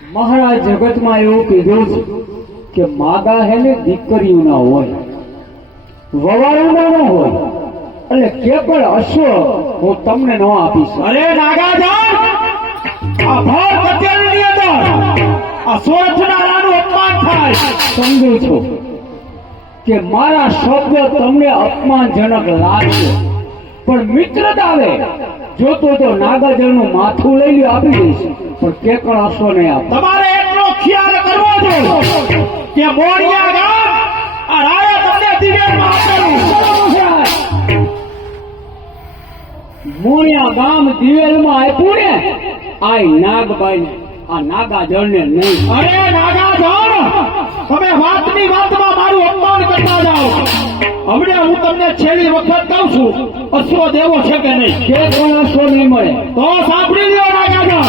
મહારાજ જગતમાં એવું કીધું છે કે માગા હે ને દીકરીઓ ના હોય, વવાળું ના હોય, એટલે કે પણ અશ્વ હું તમને ન આપીશ. અરે નાગાજાન, આ ભાર કચેરીની અંદર આ સોરઠના રાનું અપમાન થાય. સમજુ છું કે મારા શબ્દ તમને અપમાનજનક લાગશે, પણ મિત્રતા આવે જોતો તો નાગાજળનું માથું લઈ લ્યો, આપી દઈશ, પણ કેકળ અશ્વ નહીં આપ. તમારે એટલો ખ્યાલ કરવો જોઈએ કે મોડિયા ગામ આ રાયે તમને દિવ્યામાં આપેલું. મોણિયા ગામ દિવેલમાં આપ્યું ને, આ નાગબાઈ આ નાગાજળને નહીં. અરે નાગાજાન, તમે વાતની વાતમાં મારું અપમાન કરતા જાઓ. હમણે હું તમને છેલ્લી વખત કહું છું, અશ્વ દેવો છે કે નહીં? કે કોઈ અશ્વ નહીં મળે. તો સાંભળી લ્યો નાગાજાન,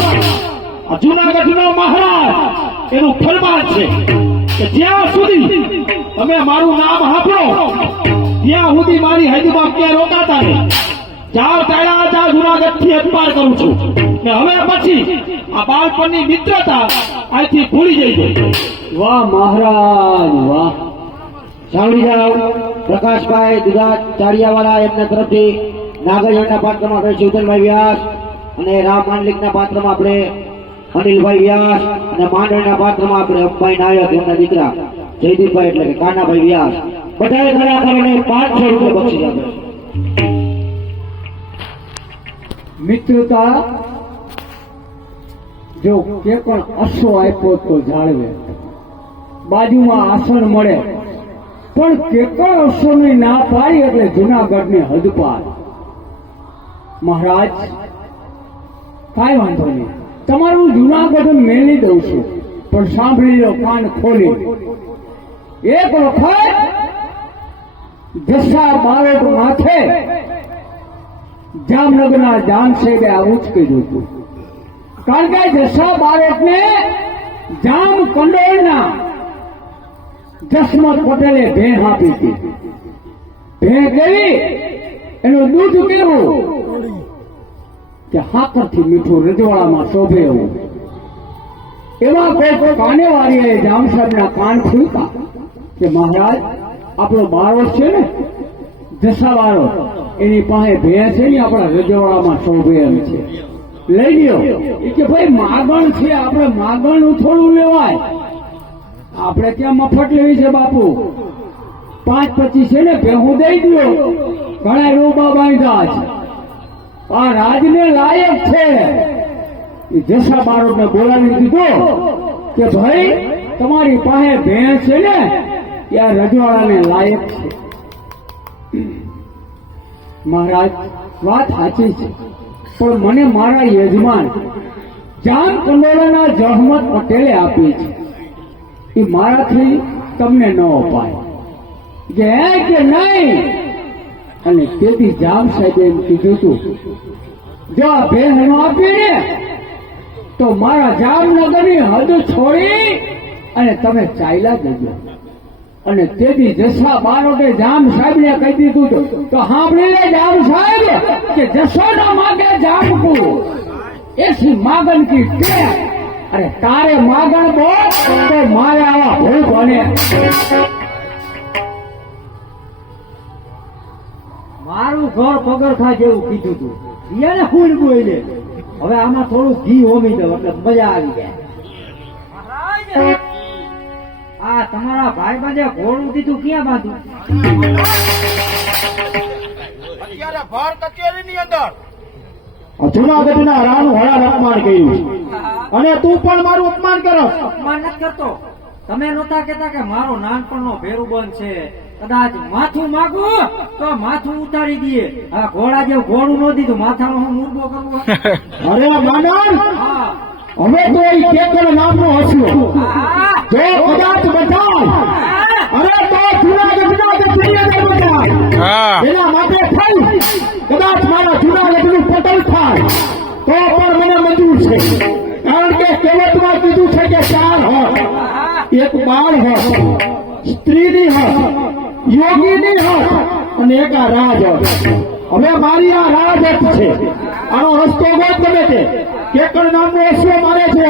આ જુનાગઢનો મહારાજ એનું ફરમાન છે કે જ્યાં સુધી તમે મારું નામ સાંભળો ત્યાં સુધી મારી હદમાં ક્યાં રોકાતા નહીં. જાઓ ચાલ્યા જાઓ, જુનાગઢ થી અપમાન કરું છું ને હવે પછી આ બાળપણની મિત્રતા અહીંથી ભૂલી જઈ. વાહ મહારાજ વાહ. સાંભળી જાઓ, પ્રકાશભાઈ દુધા ચાળિયાવાળા એમના તરફથી નાગરજણના પાત્રમાં આપણે શિવધનભાઈ વ્યાસ અને રામ માંડલિકના પાત્રમાં આપણે અનિલભાઈ વ્યાસ અને માંડળના પાત્રમાં આપણે અંબાઈ નાયક એમના દીકરા જયદીપભાઈ એટલે કે કાનાભાઈ વ્યાસ, બધા કલાકારોને 500 રૂપિયા બક્ષીસ આપે. મિત્રતા જો કે પણ અશ્વ આપ્યો તો જાળવે, બાજુમાં આસન મળે, પણ કેકળ અશ્વની ના પાડી એટલે જુનાગઢની હદ પાર. મહારાજ કાંઈ વાંધો નહીં, તમારું જુનાગઢ મેળવી દઉં છું, પણ સાંભળી લો કાન ખોલી. એક વખત જસા બારોટ માથે જામનગરના જામ સાહેબે આવું જ કીધું હતું, કારણ કે જસા બારોટને જામ કંડોળના જસમત પટેલે ભેં આપી હતી. ભેં કેવી? એનું દૂધ કેવું કે હાકરથી મીઠું રજવાડામાં શોભે એવું. એમાં કોઈ કાનેવાળીએ જામ સાહેબના કાન ખુલતા કે મહારાજ આપણો બારોટ છે ને જસા બારોટ, એની પાસે ભેં છે ને આપણા રજવાડામાં શોભે એમ છે, લઈ લ્યો. એ કે ભાઈ માગણ છે, આપણે માગણનું થોડું લેવાય, આપણે ક્યાં મફત લેવી છે બાપુ? 5-25 છે ને ભેહું દઈ દો, ઘણા રોબા બાંધ્યા છે, આ રાજને લાયક છે. એ જસા બારોટને બોલાવી દીધો કે ભાઈ તમારી પાસે ભેં છે ને એ આ રજવાડાને લાયક છે. મહારાજ વાત સાચી છે, પણ મને મારા યજમાન જામ કંડોળાના જહમત પટેલે આપી છે, એ મારાથી તમને ન અપાય કે નહીં. અને તેથી જામ સાહેબે એમ કીધું હતું, જો આ ભેં ન આપી ને તો મારા જામનગરની હદ છોડી અને તમે ચાલ્યા જજો. અને તેથી જસા બારોટે જામ સાહેબને કહી દીધું તો સાંભળી લે જામ સાહેબ કે જસો ના માગે જામકુ એસી માગન કી ટેક. અરે તારે માગણ બોલ તો મારે આવા ભૂખ બને. મારું ઘર પગરખા જેવું કીધું તું એને ફૂલ બોલે. હવે આમાં થોડું ઘી હોમી દો એટલે મજા આવી જાય. આ તમારા ભાઈ બાંધે ઘોડું દીધું ક્યાં બાંધું? અત્યારે ભાર કચેરીની અંદર જુનાગઢના રાનું હળાનું અપમાન કર્યું છે, અને તું પણ મારું અપમાન કરો. અપમાન નથી કરતો. તમે નહોતા કેતા કે મારો નાનપણનો ભેરુબંધ છે, કદાચ માથું માગું તો માથું ઉતારી દઈએ. આ ઘોડા જેવું ઘોડું ન દીધું, માથાનો હું મુરબો કરવો. અરે માનન, હા હવે તો એ કેકળ નામનો હસ્યો જો કદાચ બતાવ, અરે તો જુનાગઢના જે દુનિયાને બતાવ, એના માટે થઈ કદાચ મારા જુનાગઢનું પતન થાય તો પણ મને મંજૂર છે. કારણ કે કહેવતમાં કીધું છે કે 4 હક, એક બાળ હક, સ્ત્રીની હક, યોગીની હક અને એક આ રાજ હક. હવે મારી આ રાજ હક છે, આનો રસ્તો ગોત ગમે તે કેકળ નામનો અશ્વ મારે છે.